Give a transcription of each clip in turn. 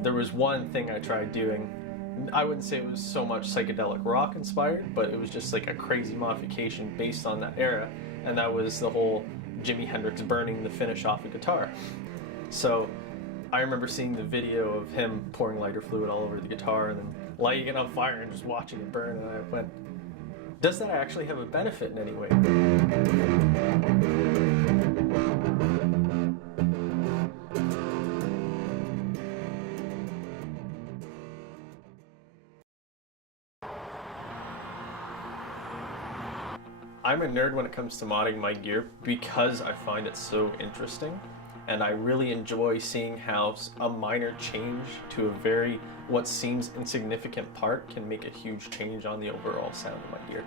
There was one thing I tried doing. I wouldn't say it was so much psychedelic rock inspired, but it was just like a crazy modification based on that era, and that was the whole Jimi Hendrix burning the finish off a guitar. So I remember seeing the video of him pouring lighter fluid all over the guitar and then lighting it on fire and just watching it burn, and I went, does that actually have a benefit in any way? I'm a nerd when it comes to modding my gear because I find it so interesting, and I really enjoy seeing how a minor change to a what seems insignificant part can make a huge change on the overall sound of my gear.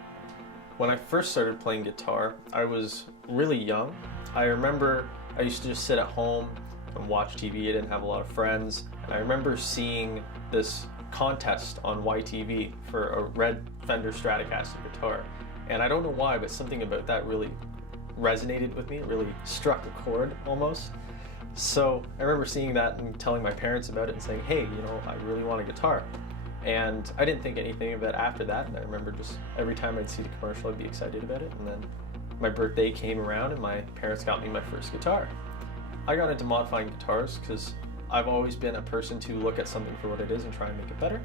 When I first started playing guitar, I was really young. I remember I used to just sit at home and watch TV. I didn't have a lot of friends, and I remember seeing this contest on YTV for a red Fender Stratocaster guitar. And I don't know why, but something about that really resonated with me. It really struck a chord almost. So I remember seeing that and telling my parents about it and saying, hey, I really want a guitar. And I didn't think anything of it after that. And I remember just every time I'd see the commercial, I'd be excited about it. And then my birthday came around and my parents got me my first guitar. I got into modifying guitars because I've always been a person to look at something for what it is and try and make it better.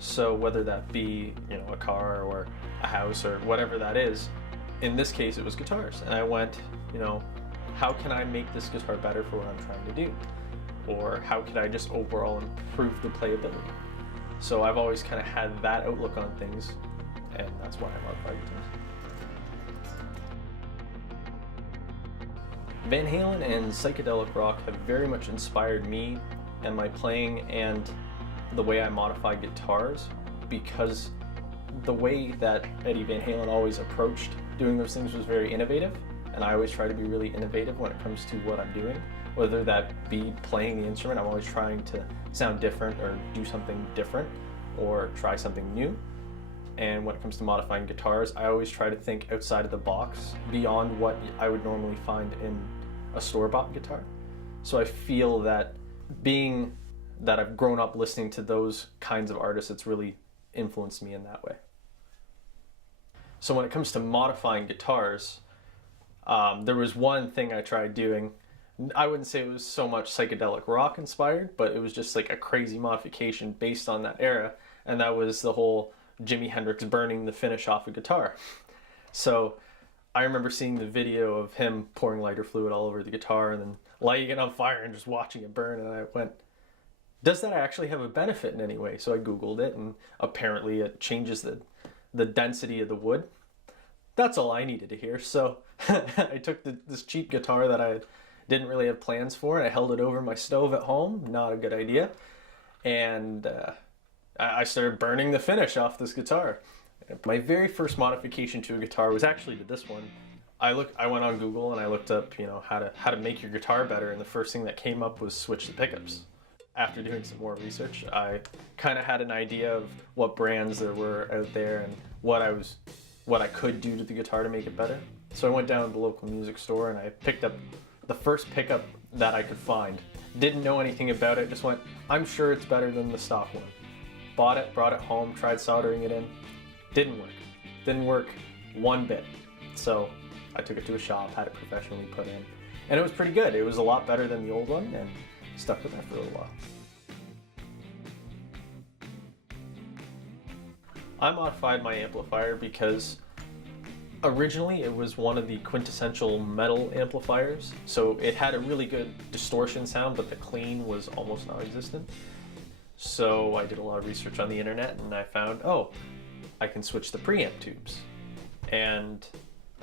So whether that be, a car or a house or whatever that is, in this case it was guitars. And I went, how can I make this guitar better for what I'm trying to do? Or how could I just overall improve the playability? So I've always kind of had that outlook on things, and that's why I modify guitars. Van Halen and psychedelic rock have very much inspired me and my playing and the way I modify guitars, because the way that Eddie Van Halen always approached doing those things was very innovative, and I always try to be really innovative when it comes to what I'm doing, whether that be playing the instrument. I'm always trying to sound different or do something different or try something new. And when it comes to modifying guitars, I always try to think outside of the box, beyond what I would normally find in a store-bought guitar. So I feel that being that I've grown up listening to those kinds of artists, it's really influenced me in that way. So when it comes to modifying guitars, there was one thing I tried doing. I wouldn't say it was so much psychedelic rock inspired, but it was just like a crazy modification based on that era, and that was the whole Jimi Hendrix burning the finish off a guitar. So I remember seeing the video of him pouring lighter fluid all over the guitar and then lighting it on fire and just watching it burn, and I went, does that actually have a benefit in any way? So I Googled it, and apparently it changes the density of the wood. That's all I needed to hear. So I took this cheap guitar that I didn't really have plans for, and I held it over my stove at home. Not a good idea. And I started burning the finish off this guitar. My very first modification to a guitar was actually to this one. I went on Google and I looked up, how to make your guitar better, and the first thing that came up was switch the pickups. After doing some more research, I kind of had an idea of what brands there were out there and what I could do to the guitar to make it better. So I went down to the local music store and I picked up the first pickup that I could find. Didn't know anything about it, just went, I'm sure it's better than the stock one. Bought it, brought it home, tried soldering it in. Didn't work. Didn't work one bit. So I took it to a shop, had it professionally put in, and it was pretty good. It was a lot better than the old one, and stuck with that for a little while. I modified my amplifier because originally it was one of the quintessential metal amplifiers, so it had a really good distortion sound, but the clean was almost non-existent. So I did a lot of research on the internet and I found, I can switch the preamp tubes. And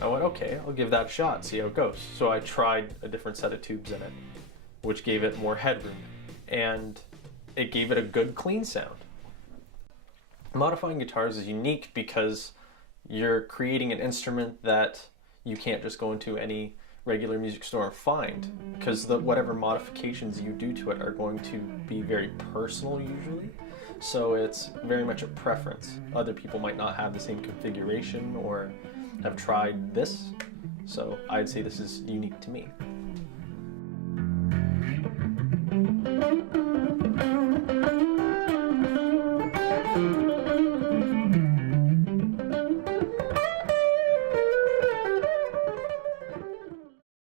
I went, okay, I'll give that a shot, see how it goes. So I tried a different set of tubes in it, which gave it more headroom, and it gave it a good clean sound. Modifying guitars is unique because you're creating an instrument that you can't just go into any regular music store and find, because whatever modifications you do to it are going to be very personal usually. So it's very much a preference. Other people might not have the same configuration or have tried this, so I'd say this is unique to me.